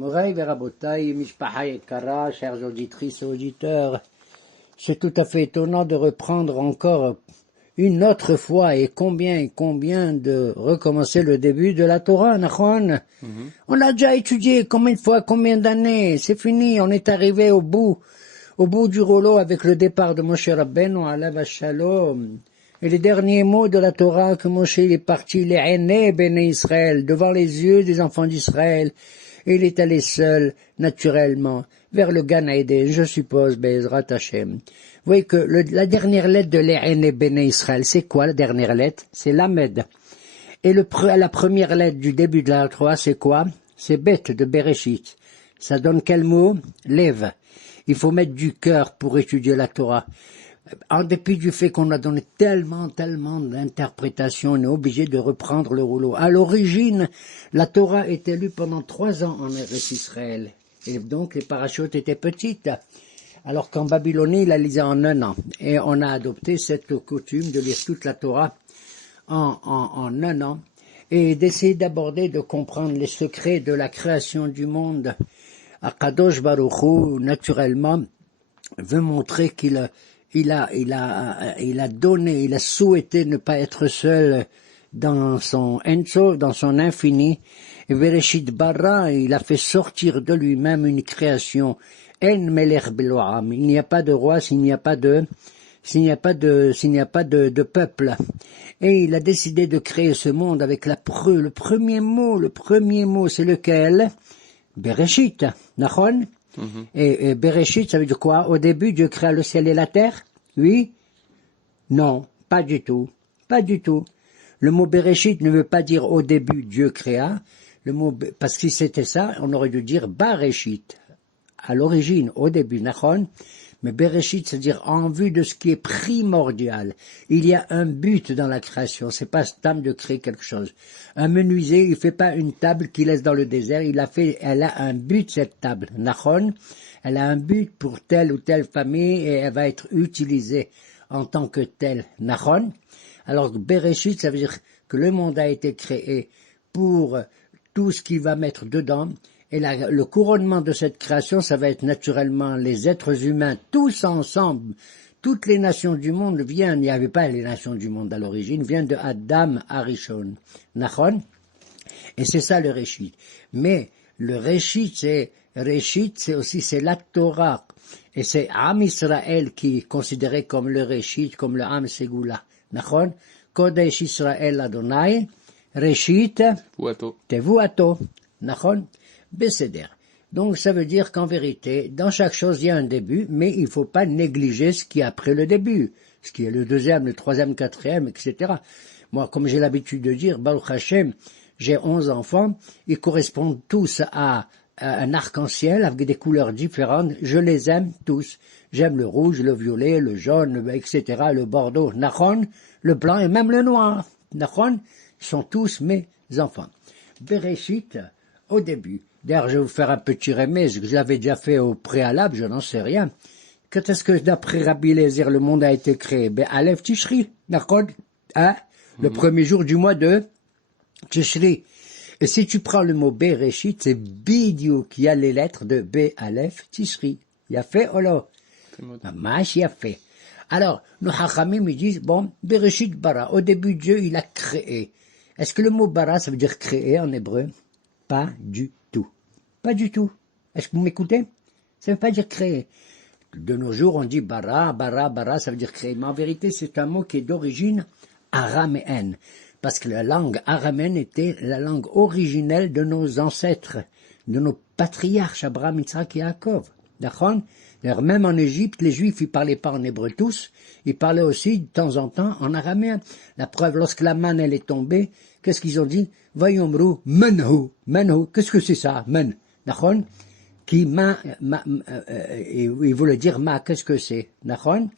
Moraï Verabotaï, Mishpaha Kara, chères auditrices et auditeurs, c'est tout à fait étonnant de reprendre encore une autre fois et combien de recommencer le début de la Torah, Nachon. On l'a déjà étudié combien de fois, combien d'années, c'est fini, on est arrivé au bout du rouleau avec le départ de Moshe Rabbeinu, alav shalom. Et les derniers mots de la Torah que Moshe est parti, les aînés béné Israël, devant les yeux des enfants d'Israël, et il est allé seul, naturellement, vers le Gan Eden, je suppose, Be'ezrat Hashem. Vous voyez que la dernière lettre de l'Aîné béné Israël, c'est quoi la dernière lettre? C'est l'Amed. Et la première lettre du début de la Torah, c'est quoi? C'est Beth de Bereshit. Ça donne quel mot? Lève. Il faut mettre du cœur pour étudier la Torah. En dépit du fait qu'on a donné tellement d'interprétations, on est obligé de reprendre le rouleau. À l'origine, la Torah était lue pendant 3 ans en Eretz Israël. Et donc, les parachutes étaient petites. Alors qu'en Babylonie, il la lisait en 1 an. Et on a adopté cette coutume de lire toute la Torah en 1 an. Et d'essayer d'aborder, de comprendre les secrets de la création du monde. Akadosh Baruch Hu, naturellement, veut montrer qu'il a donné, il a souhaité ne pas être seul dans son Enso, dans son infini. Et Bereshit Bara, il a fait sortir de lui-même une création. En Melech Beloam. Il n'y a pas de roi s'il n'y a pas de peuple. Et il a décidé de créer ce monde avec le premier mot, c'est lequel? Bereshit. Nachon? Et Bereshit, ça veut dire quoi? Au début, Dieu créa le ciel et la terre? Oui? Non, pas du tout. Pas du tout. Le mot Bereshit ne veut pas dire au début Dieu créa. Parce que si c'était ça, on aurait dû dire Bareshit. À l'origine, au début, Nachon. Mais Bereshit, c'est-à-dire en vue de ce qui est primordial. Il y a un but dans la création. C'est pas stam de créer quelque chose. Un menuisier, il fait pas une table qu'il laisse dans le désert. Elle a un but, cette table. Nachon. Elle a un but pour telle ou telle famille et elle va être utilisée en tant que telle. Nachon. Alors, Bereshit, ça veut dire que le monde a été créé pour tout ce qu'il va mettre dedans. Et le couronnement de cette création, ça va être naturellement les êtres humains, tous ensemble. Toutes les nations du monde viennent, il n'y avait pas les nations du monde à l'origine, viennent de Adam Arishon. Nachon? Et c'est ça le Réchit. Mais le Réchit, c'est la Torah. Et c'est Am Israël qui est considéré comme le Réchit, comme le Am Segula. Nachon? Kodesh Israël Adonai, Réchit, Tevuato. Nachon? Besséder. Donc ça veut dire qu'en vérité, dans chaque chose il y a un début, mais il ne faut pas négliger ce qui est après le début, ce qui est le deuxième, le troisième, quatrième, etc. Moi, comme j'ai l'habitude de dire, Baruch Hashem, j'ai 11 enfants, ils correspondent tous à un arc-en-ciel avec des couleurs différentes, je les aime tous. J'aime le rouge, le violet, le jaune, etc., le bordeaux, Nachon, le blanc et même le noir. Nachon, sont tous mes enfants. Bereshit, au début. D'ailleurs, je vais vous faire un petit remède, je l'avais déjà fait au préalable, je n'en sais rien. Quand est-ce que, d'après Rabbi Eliezer, le monde a été créé? Aleph Tishri, d'accord? Le premier jour du mois de Tishri. Et si tu prends le mot Bereshit, c'est Bidiou qui a les lettres de B, Aleph, Tishri. Il a fait, Olo. Mamash, il a fait. Alors, nos Hachamim, ils disent, bon, Bereshit bara. Au début, Dieu, il a créé. Est-ce que le mot bara, ça veut dire créer en hébreu? Pas du tout. Pas du tout. Est-ce que vous m'écoutez? Ça ne veut pas dire créer. De nos jours, on dit bara, ça veut dire créer. Mais en vérité, c'est un mot qui est d'origine araméenne. Parce que la langue araméenne était la langue originelle de nos ancêtres, de nos patriarches, Abraham, Yitzhak et Yaakov. D'accord? D'ailleurs, même en Égypte, les Juifs, ils parlaient pas en hébreu tous, ils parlaient aussi de temps en temps en araméen. La preuve, lorsque la manne, elle est tombée, qu'est-ce qu'ils ont dit? Vayomru, menhu. Qu'est-ce que c'est ça? Men. Nachon? Qui il voulait dire ma, qu'est-ce que c'est? Nachon?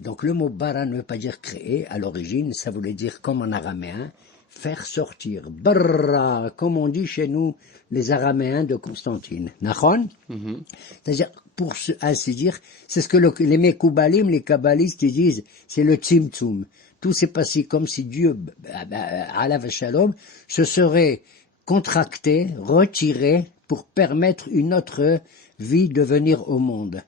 Donc le mot bara ne veut pas dire créer, à l'origine, ça voulait dire comme en araméen, faire sortir. Barra, comme on dit chez nous, les araméens de Constantine. Nachon? C'est-à-dire, pour ainsi dire, c'est ce que les Mekoubalim, les kabbalistes, ils disent, c'est le tzimtzum. Tout s'est passé comme si Dieu, alav shalom, se serait contracté, retiré, pour permettre une autre vie de venir au monde.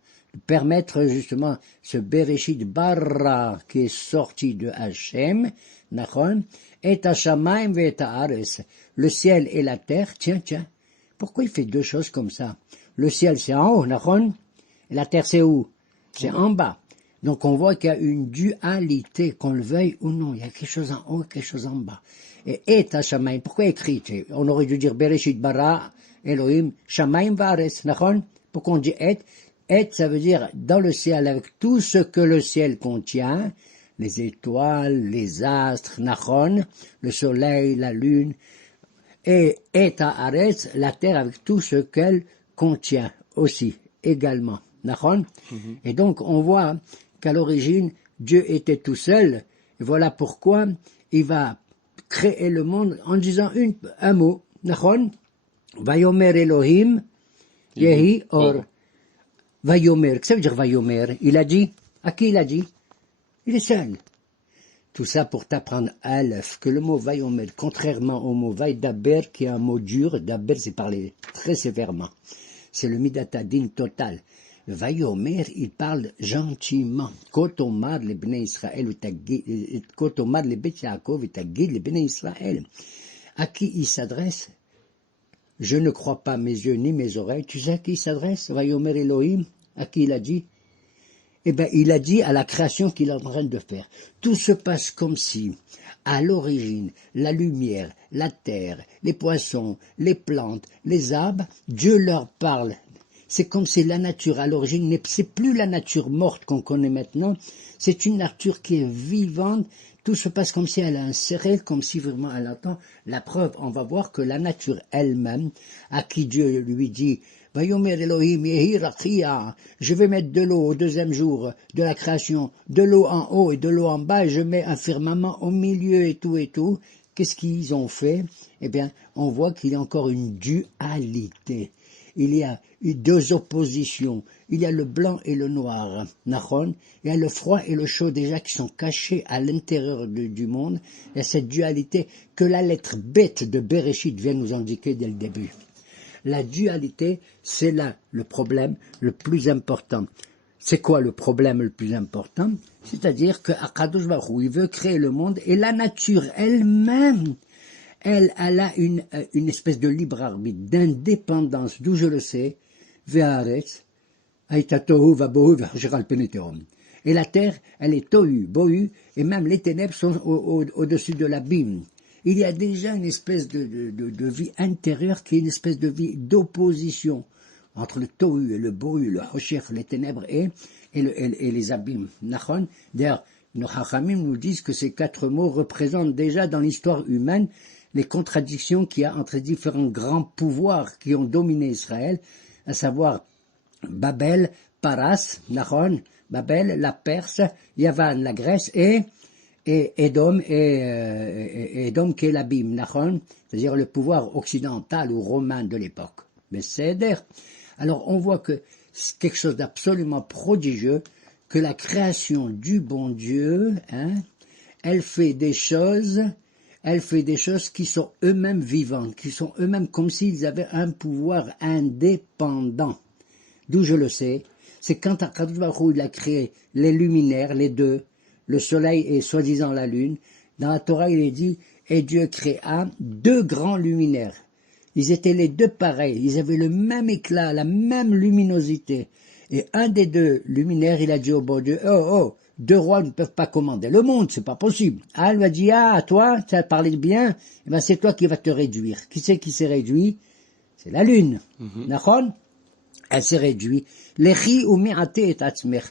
Permettre justement ce Bereshit bara qui est sorti de Hachem, Nachon, et Hashamaim ve haaretz, le ciel et la terre. Tiens, pourquoi il fait deux choses comme ça? Le ciel c'est en haut, Nachon, et la terre c'est où? C'est en bas. Donc on voit qu'il y a une dualité, qu'on le veuille ou non. Il y a quelque chose en haut, quelque chose en bas. Et Hashamaim, pourquoi écrit? On aurait dû dire Bereshit bara Elohim Shamaim va'aretz, Nachon? Pourquoi on dit et? Et, ça veut dire dans le ciel, avec tout ce que le ciel contient, les étoiles, les astres, Nachon, le soleil, la lune, et haaretz, la terre avec tout ce qu'elle contient aussi, également, Nachon. Et donc, on voit qu'à l'origine, Dieu était tout seul, et voilà pourquoi il va créer le monde en disant un mot, Nachon, Vayomer Elohim, Yehi Or. Vayomer, qu'est-ce que ça veut dire Vayomer? Il a dit, à qui il a dit? Il est seul. Tout ça pour t'apprendre Aleph, que le mot Vayomer, contrairement au mot Vaidaber, qui est un mot dur, Daber c'est parler très sévèrement, c'est le Midatadin total. Le Vayomer, il parle gentiment. Kotomar le Bnei Israël, Kotomar le Bet Yaakov, et Tagid le Bnei Israël. À qui il s'adresse? Je ne crois pas mes yeux ni mes oreilles. Tu sais à qui il s'adresse? Vayomer Elohim. À qui il a dit? Eh bien, il a dit à la création qu'il est en train de faire. Tout se passe comme si, à l'origine, la lumière, la terre, les poissons, les plantes, les arbres, Dieu leur parle. C'est comme si la nature, à l'origine, c'est plus la nature morte qu'on connaît maintenant, c'est une nature qui est vivante. Tout se passe comme si elle a inséré, comme si vraiment elle attend. La preuve, on va voir que la nature elle-même, à qui Dieu lui dit, Vayomer Elohim yehi rachia, je vais mettre de l'eau au deuxième jour de la création, de l'eau en haut et de l'eau en bas, et je mets un firmament au milieu et tout. Qu'est-ce qu'ils ont fait? Eh bien, on voit qu'il y a encore une dualité. Il y a deux oppositions. Il y a le blanc et le noir, Nachon. Il y a le froid et le chaud déjà qui sont cachés à l'intérieur du monde. Il y a cette dualité que la lettre bête de Bereshit vient nous indiquer dès le début. La dualité, c'est là le problème le plus important. C'est quoi le problème le plus important? C'est-à-dire que Akadosh Baruch Hu, il veut créer le monde et la nature elle-même, elle a une espèce de libre arbitre, d'indépendance, d'où je le sais, Ve'aretz, Haïta tohu vabohu ve'chasheral peneterum. Et la terre, elle est tohu, bohu, et même les ténèbres sont au-dessus de l'abîme. Il y a déjà une espèce de vie intérieure qui est une espèce de vie d'opposition entre le tohu et le bohu, le hosher, les ténèbres et les abîmes. Nachon, d'ailleurs, nos hachamim nous disent que ces quatre mots représentent déjà dans l'histoire humaine les contradictions qu'il y a entre différents grands pouvoirs qui ont dominé Israël, à savoir Babel, Paras, Nachon, Babel, la Perse, Yavan, la Grèce, et Édom, Édom qui est l'abîme, Nachon, c'est-à-dire le pouvoir occidental ou romain de l'époque. Mais c'est alors on voit que c'est quelque chose d'absolument prodigieux, que la création du bon Dieu, elle fait des choses qui sont eux-mêmes vivantes, qui sont eux-mêmes comme s'ils avaient un pouvoir indépendant. D'où je le sais, c'est quand Akadosh Baruch Hu, il a créé les luminaires, les deux, le soleil et soi-disant la lune. Dans la Torah, il est dit, et Dieu créa deux grands luminaires. Ils étaient les deux pareils, ils avaient le même éclat, la même luminosité. Et un des deux luminaires, il a dit au bon Dieu, deux rois ne peuvent pas commander le monde, c'est pas possible. Ah, elle lui a dit, toi, tu as parlé bien, eh ben c'est toi qui vas te réduire. Qui c'est qui s'est réduit? C'est la lune. Nachon? Elle s'est réduite. Lechi ou mi'ate et atzmech.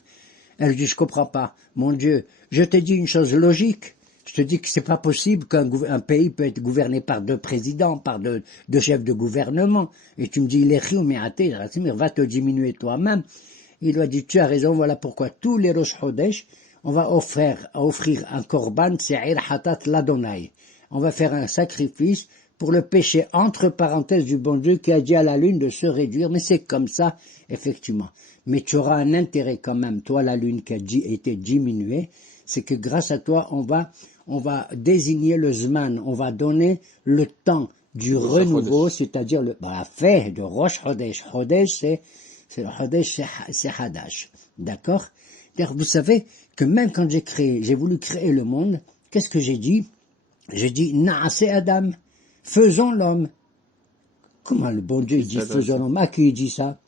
Elle dit, je comprends pas. Mon Dieu, je te dis une chose logique. Je te dis que c'est pas possible qu'un pays peut être gouverné par deux présidents, par deux chefs de gouvernement. Et tu me dis, Lechi ou mi'ate et atzmech, va te diminuer toi-même. Il lui a dit, tu as raison, voilà pourquoi tous les Rosh Chodesh, on va offrir un korban, se'ir hatat l'Adonai. On va faire un sacrifice pour le péché, entre parenthèses, du bon Dieu qui a dit à la lune de se réduire, mais c'est comme ça, effectivement. Mais tu auras un intérêt quand même, toi la lune qui a été diminuée, c'est que grâce à toi, on va désigner le Zman, on va donner le temps du renouveau, c'est-à-dire la fête de Rosh Chodesh. Chodesh, c'est le Chodesh, c'est Hadash. D'accord? D'ailleurs, vous savez que même quand j'ai voulu créer le monde, qu'est-ce que j'ai dit? J'ai dit, Naase Adam, faisons l'homme. Comment le bon Dieu dit faisons l'homme? À qui il dit ça?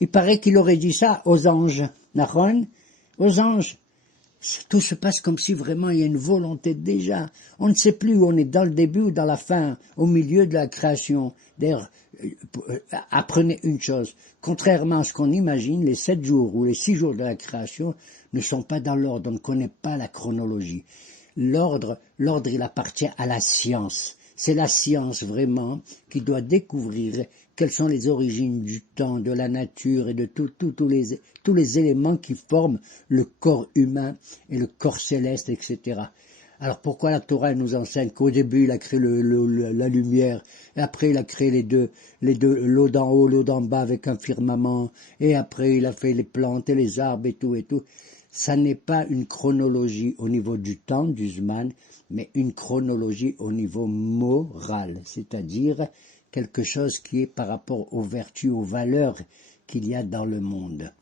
Il paraît qu'il aurait dit ça aux anges. Nahon? Aux anges. Tout se passe comme si vraiment il y a une volonté déjà. On ne sait plus où on est, dans le début ou dans la fin, au milieu de la création. D'ailleurs, apprenez une chose. Contrairement à ce qu'on imagine, les 7 jours ou les 6 jours de la création ne sont pas dans l'ordre. On ne connaît pas la chronologie. L'ordre, il appartient à la science. C'est la science vraiment qui doit découvrir quelles sont les origines du temps, de la nature et de tous les éléments qui forment le corps humain et le corps céleste, etc. Alors pourquoi la Torah nous enseigne qu'au début il a créé la lumière, et après il a créé les deux, l'eau d'en haut, l'eau d'en bas avec un firmament, et après il a fait les plantes et les arbres et tout. Ça n'est pas une chronologie au niveau du temps, du Zman, mais une chronologie au niveau moral, c'est-à-dire quelque chose qui est par rapport aux vertus, aux valeurs qu'il y a dans le monde.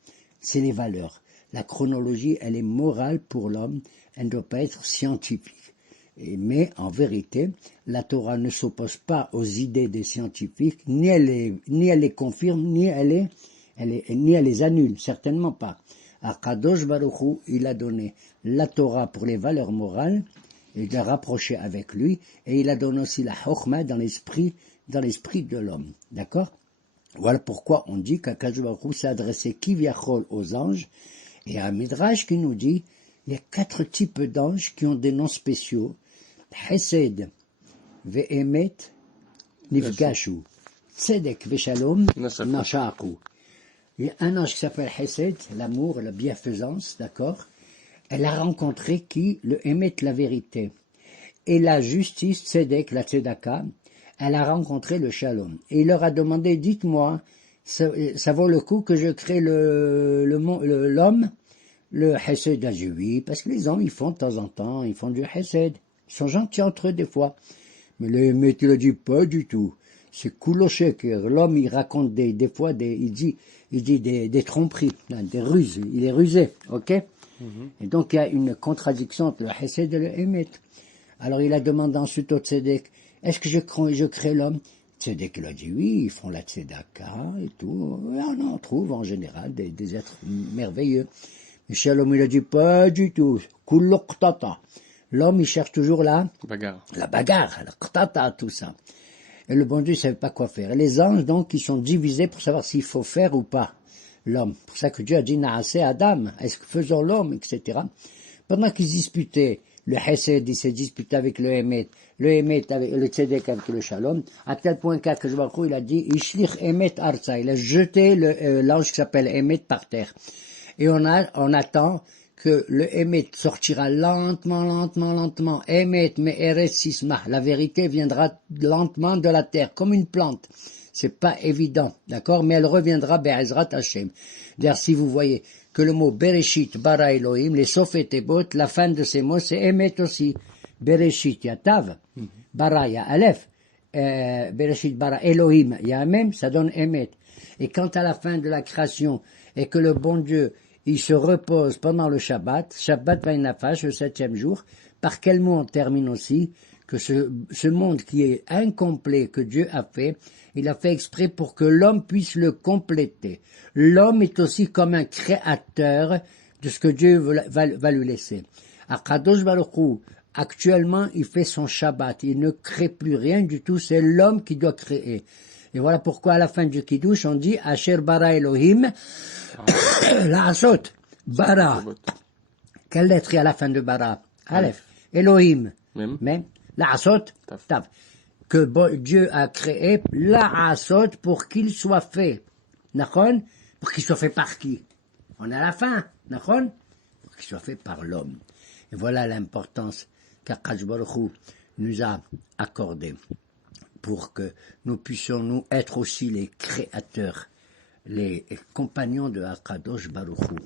C'est les valeurs. La chronologie, elle est morale pour l'homme, elle ne doit pas être scientifique. Mais en vérité, la Torah ne s'oppose pas aux idées des scientifiques, ni elle les confirme, ni elle les annule, certainement pas. Akadosh Baruch Hu, il a donné la Torah pour les valeurs morales, il l'a rapproché avec lui, et il a donné aussi la Chokhmah dans l'esprit de l'homme. D'accord? Voilà pourquoi on dit qu'Akadosh Baruch Hu s'est adressé kiviachol aux anges, et il y a un Midrash qui nous dit, il y a 4 types d'anges qui ont des noms spéciaux. Hesed, Ve'emet, Nifgashu, Tzedek, Ve'shalom, Nashaku. Il y a un ange qui s'appelle Hesed, l'amour, la bienfaisance, d'accord? Elle a rencontré qui? Le Emet, la vérité. Et la justice, Tzedek, la Tzedaka, elle a rencontré le Shalom. Et il leur a demandé, dites-moi, ça vaut le coup que je crée l'homme? Le Hesed a dit oui, parce que les hommes, ils font de temps en temps, ils font du Hesed. Ils sont gentils entre eux des fois. Mais le Emet, il a dit pas du tout. C'est Koulocheker. L'homme, il raconte des fois il dit des tromperies, des ruses. Il est rusé, ok? Et donc, il y a une contradiction entre le Hesed et le Emet. Alors, il a demandé ensuite au Tzedek, est-ce que je crée l'homme? Tzedek, il a dit oui, ils font la Tzedaka et tout. On en trouve en général des êtres merveilleux. Mais Shalom, il a dit pas du tout. Kulokhtata. L'homme, il cherche toujours la bagarre, la qtata, tout ça. Et le bon Dieu ne savait pas quoi faire. Et les anges, donc, ils sont divisés pour savoir s'il faut faire ou pas l'homme. C'est pour ça que Dieu a dit Naase Adam, est-ce que faisons l'homme, etc. Pendant qu'ils disputaient, le Hesed, il s'est disputé avec le Emet avec le Tzedek avec le Shalom, à tel point qu'Akadosh Baruch Hu, il a dit Ishlich Emet Arza, il a jeté l'ange qui s'appelle Emet par terre. Et on attend que le Emet sortira lentement. Emet me'eretz sisma. La vérité viendra lentement de la terre, comme une plante. C'est pas évident, d'accord? Mais elle reviendra be'ezrat Hashem. D'ailleurs, si vous voyez que le mot Bereshit, bara Elohim, les Sofet et Bot, la fin de ces mots, c'est Emet aussi. Bereshit, il y a Tav. Bara, il y a Aleph. Bereshit, bara Elohim, il y a même, ça donne Emet. Et quant à la fin de la création, et que le bon Dieu, il se repose pendant le Shabbat Vainafash, le 7e jour. Par quel mot on termine aussi? Que ce monde qui est incomplet que Dieu a fait, il a fait exprès pour que l'homme puisse le compléter. L'homme est aussi comme un créateur de ce que Dieu va lui laisser. Akadosh Baruch Hu, actuellement, il fait son Shabbat. Il ne crée plus rien du tout. C'est l'homme qui doit créer. Et voilà pourquoi à la fin du Kiddush, on dit Asher bara Elohim, la Asot, bara. Quelle lettre est à la fin de bara? Aleph. Elohim. Même. La Asot, Tav. Que Dieu a créé la Asot pour qu'il soit fait. Nachon? Pour qu'il soit fait par qui? On est à la fin. Nachon? Pour qu'il soit fait par l'homme. Et voilà l'importance qu'Akadosh Baruch Hu nous a accordée, pour que nous puissions nous être aussi les créateurs, les compagnons de Akadosh Baruch Hu,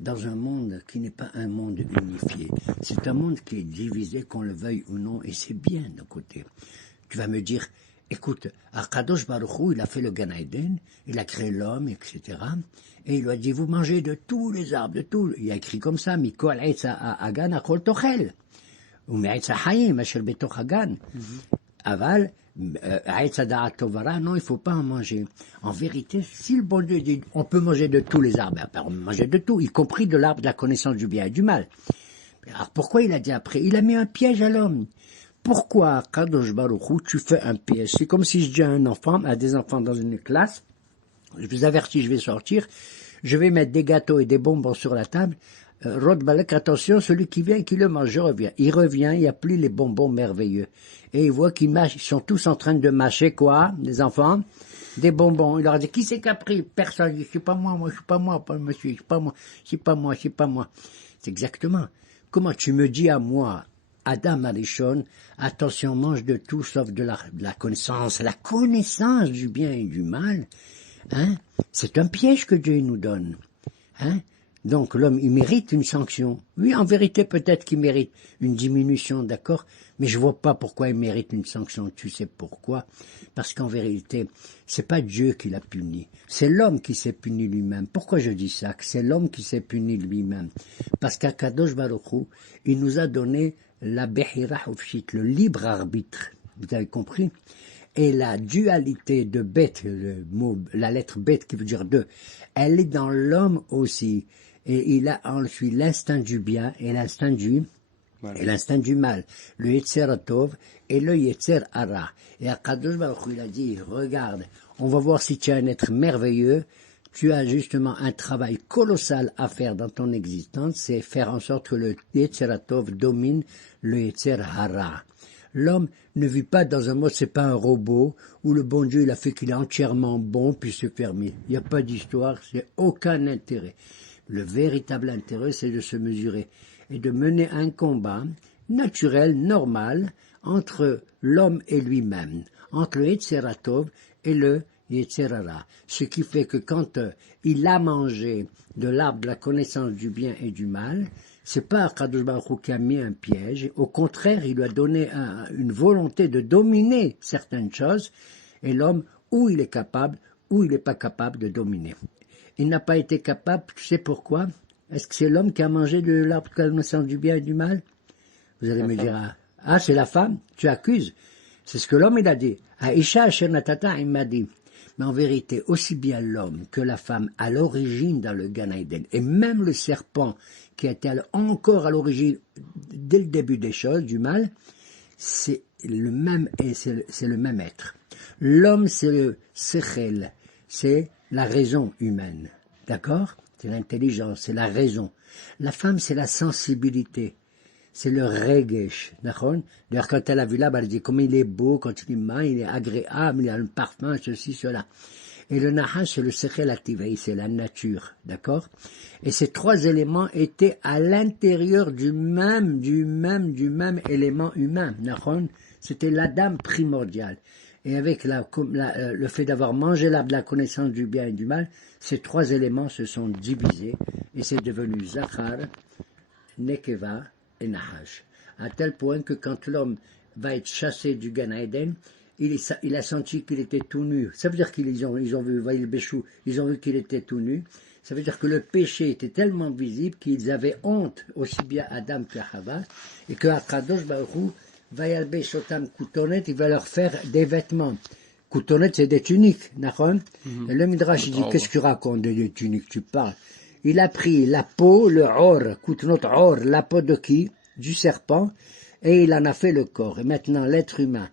dans un monde qui n'est pas un monde unifié. C'est un monde qui est divisé, qu'on le veuille ou non, et c'est bien d'un côté. Tu vas me dire, Écoute, Akadosh Baruch Hu, il a fait le Gan Eden, il a créé l'homme, etc. Et il lui a dit, vous mangez de tous les arbres, de tout. Il a écrit comme ça, Mikol Eitz Hagan Akol Tochel. Ou Me'etz HaChaim, Asher Betoch Hagan. Aval, Eitz Hadaat Tovara, non, il faut pas en manger. En vérité, si le bon Dieu dit, on peut manger de tous les arbres, ben, on peut manger de tout, y compris de l'arbre de la connaissance du bien et du mal. Alors pourquoi il a dit après? Il a mis un piège à l'homme. Pourquoi, Kadosh Baruch Hu, tu fais un piège? C'est comme si je dis à un enfant, à des enfants dans une classe, je vous avertis, je vais sortir, je vais mettre des gâteaux et des bonbons sur la table, Rod Balek, attention, celui qui vient, qui le mange, je reviens. Il revient, il n'y a plus les bonbons merveilleux. Et il voit qu'ils mâchent, ils sont tous en train de mâcher quoi, les enfants? Des bonbons. Il leur a dit, qui c'est qui a pris? Personne. Il dit, c'est pas moi, je suis pas moi, pas monsieur, c'est pas moi, c'est pas moi, c'est pas moi. C'est exactement. Comment tu me dis à moi, Adam Arishon, attention, mange de tout sauf de la connaissance du bien et du mal, hein? C'est un piège que Dieu nous donne, hein? Donc l'homme, il mérite une sanction. Oui, en vérité, peut-être qu'il mérite une diminution, d'accord, mais je vois pas pourquoi il mérite une sanction. Tu sais pourquoi? Parce qu'en vérité, c'est pas Dieu qui l'a puni, c'est l'homme qui s'est puni lui-même. Pourquoi je dis ça? Que c'est l'homme qui s'est puni lui-même. Parce qu'Akadosh Baruch Hu, il nous a donné la Bechira Hofshit, le libre arbitre. Vous avez compris? Et la dualité de bête, le mot, la lettre bête qui veut dire deux, elle est dans l'homme aussi. Et il a ensuite l'instinct du bien et l'instinct du et l'instinct du mal, le Yetzer Tov et le Yetzer Hara. Et Akadosh Baruch Hu, il a dit, regarde, on va voir si tu es un être merveilleux, tu as justement un travail colossal à faire dans ton existence, c'est faire en sorte que le Yetzer Tov domine le Yetzer Hara. L'homme ne vit pas dans un mode, c'est pas un robot, où le bon Dieu il a fait qu'il est entièrement bon, puis c'est fermé. Il n'y a pas d'histoire, c'est aucun intérêt. Le véritable intérêt, c'est de se mesurer et de mener un combat naturel, normal, entre l'homme et lui-même, entre le Yetzer Tov et le Yetzer Hara. Ce qui fait que quand il a mangé de l'arbre de la connaissance du bien et du mal, c'est pas Akadosh Baruch Hu qui a mis un piège, au contraire, il lui a donné une volonté de dominer certaines choses, et l'homme, ou il est capable, ou il n'est pas capable de dominer. Il n'a pas été capable, tu sais pourquoi? Est-ce que c'est l'homme qui a mangé de l'arbre de connaissance du bien et du mal? Vous allez me dire, ah, c'est la femme? Tu accuses? C'est ce que l'homme, il a dit. Aïcha Asher Natata, il m'a dit. Mais en vérité, aussi bien l'homme que la femme, à l'origine dans le Gan Eden, et même le serpent, qui était encore à l'origine, dès le début des choses, du mal, c'est le même, et c'est le même être. L'homme, c'est le sechel, c'est la raison humaine. D'accord? C'est l'intelligence, c'est la raison. La femme, c'est la sensibilité. C'est le regesh, d'accord? D'ailleurs, quand elle a vu là, elle dit, comme il est beau, quand il est main, il est agréable, il a un parfum, ceci, cela. Et le nahash, c'est le sechel activé, c'est la nature, d'accord? Et ces trois éléments étaient à l'intérieur du même élément humain, d'accord? C'était l'Adam primordial. Et avec le fait d'avoir mangé l'arbre de la connaissance du bien et du mal, ces trois éléments se sont divisés et c'est devenu Zachar, Nekeva et Nahash. À tel point que quand l'homme va être chassé du Gan Eden, il a senti qu'il était tout nu. Ça veut dire qu'ils ont vu, voyez le Béchou, ils ont vu qu'il était tout nu. Ça veut dire que le péché était tellement visible qu'ils avaient honte, aussi bien Adam que Hava, et que Akadosh Baruch Hu va yalber Shotam Koutonet, il va leur faire des vêtements. Koutonet, c'est des tuniques, d'accord? Et le Midrash, il dit, qu'est-ce que tu racontes des tuniques, tu parles? Il a pris la peau, le or, Koutonot or, la peau de qui? Du serpent, et il en a fait le corps. Et maintenant, l'être humain,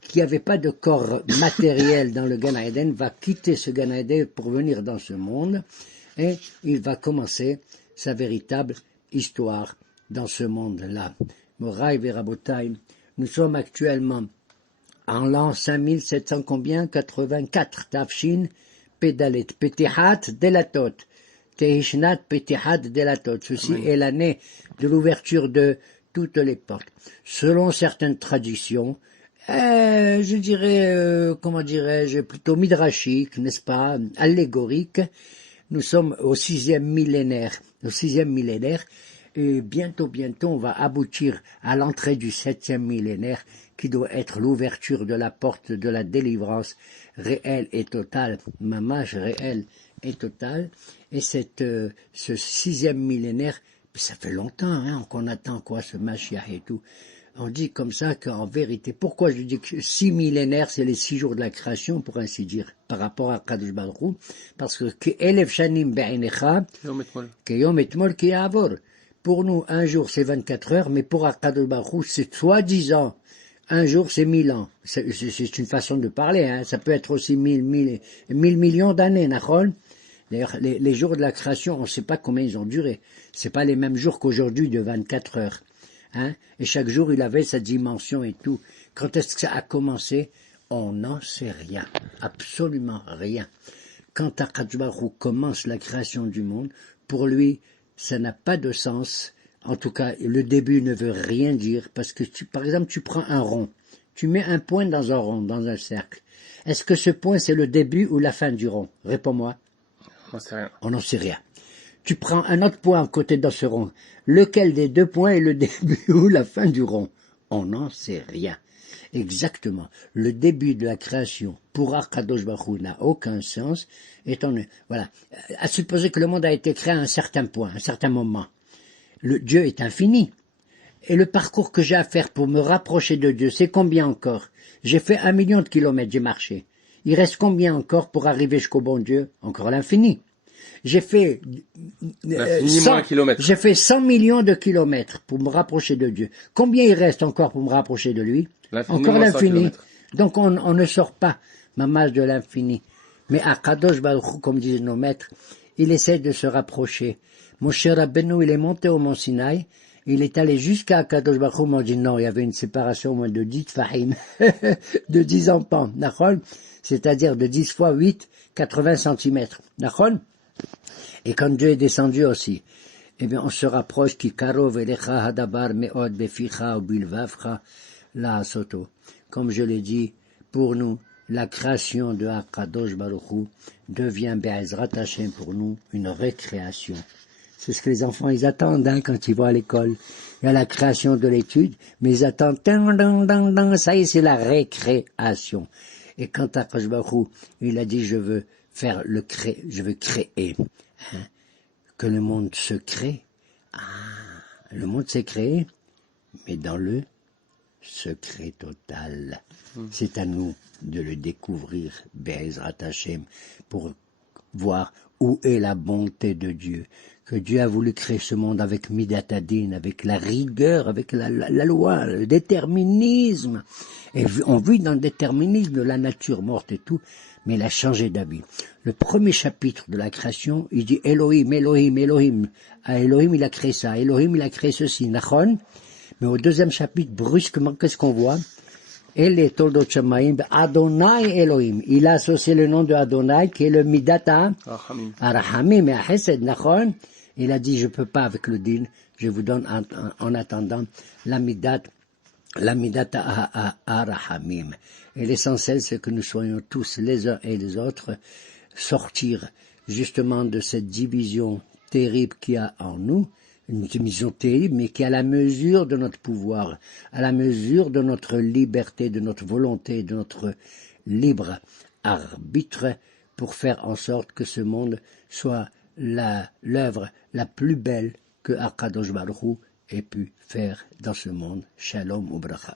qui n'avait pas de corps matériel dans le Gan Eden, va quitter ce Gan Eden pour venir dans ce monde, et il va commencer sa véritable histoire dans ce monde-là. Moraï Verabotaï, nous sommes actuellement en l'an 5700 combien? 84, Tafshin, Pédalet, Petihat, Delatot, Tehishnat, Petihat, Delatot. Ceci est l'année de l'ouverture de toutes les portes. Selon certaines traditions, je dirais, comment dirais-je, plutôt midrashique, n'est-ce pas, allégorique, nous sommes au 6e millénaire. Et bientôt, on va aboutir à l'entrée du 7e millénaire, qui doit être l'ouverture de la porte de la délivrance réelle et totale, mamash réelle et totale, et ce 6e millénaire, ça fait longtemps hein, qu'on attend quoi ce Mashiach et tout. On dit comme ça qu'en vérité, pourquoi je dis que 6 millénaires, c'est les 6 jours de la création, pour ainsi dire, par rapport à Kadosh Baruch Hu, parce que Elef Shanim Be'enecha, Keyom Etmol Kiyavor. Pour nous, un jour c'est 24 heures, mais pour Akadosh Baruch Hu, c'est soi-disant, un jour c'est 1000 ans. C'est une façon de parler, hein. Ça peut être aussi 1000 millions d'années, Nachol. D'ailleurs, les jours de la création, on ne sait pas combien ils ont duré. C'est pas les mêmes jours qu'aujourd'hui de 24 heures. Hein? Et chaque jour, il avait sa dimension et tout. Quand est-ce que ça a commencé? On n'en sait rien. Absolument rien. Quand Akadosh Baruch Hu commence la création du monde, pour lui, ça n'a pas de sens. En tout cas, le début ne veut rien dire. Parce que, par exemple, tu prends un rond. Tu mets un point dans un rond, dans un cercle. Est-ce que ce point, c'est le début ou la fin du rond? Réponds-moi. On n'en sait rien. On n'en sait rien. Tu prends un autre point à côté dans ce rond. Lequel des deux points est le début ou la fin du rond? On n'en sait rien. Exactement. Le début de la création pour Akadosh Baruch Hu n'a aucun sens, étant donné, voilà, à supposer que le monde a été créé à un certain point, à un certain moment. Le Dieu est infini. Et le parcours que j'ai à faire pour me rapprocher de Dieu, c'est combien encore? J'ai fait 1 million de kilomètres, j'ai marché. Il reste combien encore pour arriver jusqu'au bon Dieu? Encore l'infini. J'ai fait 100 millions de kilomètres pour me rapprocher de Dieu. Combien il reste encore pour me rapprocher de lui? Encore l'infini. Donc on ne sort pas, maman, de l'infini. Mais à Kadosh Baruch Hu, comme disent nos maîtres, il essaie de se rapprocher. Moshe Rabbeinu, il est monté au mont Sinaï, il est allé jusqu'à Kadosh Baruch Hu, on dit non, il y avait une séparation au moins de 10 tfahim, de 10 empans, d'accord? C'est-à-dire de 10 fois 8, 80 centimètres, d'accord? Et quand Dieu est descendu aussi, eh bien, on se rapproche, qui karov elecha hadabar me'od beficha ou bilvavcha la soto. Comme je l'ai dit, pour nous, la création de Akadosh Baruch Hu devient Be'ezrat Hashem pour nous une récréation. C'est ce que les enfants, ils attendent, hein, quand ils vont à l'école. Il y a la création de l'étude, mais ils attendent, ça y est, c'est la récréation. Et quand Akadosh Baruch Hu, il a dit, je veux créer, hein, que le monde se crée. Ah, le monde s'est créé, mais dans le secret total. C'est à nous de le découvrir, Be'ezrat Hashem, pour voir où est la bonté de Dieu. Que Dieu a voulu créer ce monde avec Midat Hadin, avec la rigueur, avec la loi, le déterminisme. Et on vit dans le déterminisme de la nature morte et tout, mais il a changé d'avis. Le premier chapitre de la création, il dit Elohim, Elohim, Elohim. Ah, Elohim, il a créé ça. Elohim, il a créé ceci. Nachon. Mais au deuxième chapitre, brusquement, qu'est-ce qu'on voit? Ele toldot shamayim, Adonai Elohim. Il a associé le nom de Adonai, qui est le Midata, Arahamim et Ahesed, Nachon. Il a dit, je peux pas avec le din, je vous donne en attendant la Midata Arahamim. Et l'essentiel, c'est que nous soyons tous, les uns et les autres, sortir justement de cette division terrible qu'il y a en nous, une division terrible, mais qui est à la mesure de notre pouvoir, à la mesure de notre liberté, de notre volonté, de notre libre arbitre, pour faire en sorte que ce monde soit l'œuvre la plus belle que Akadosh Baruch Hu ait pu faire dans ce monde. Shalom ou bracha.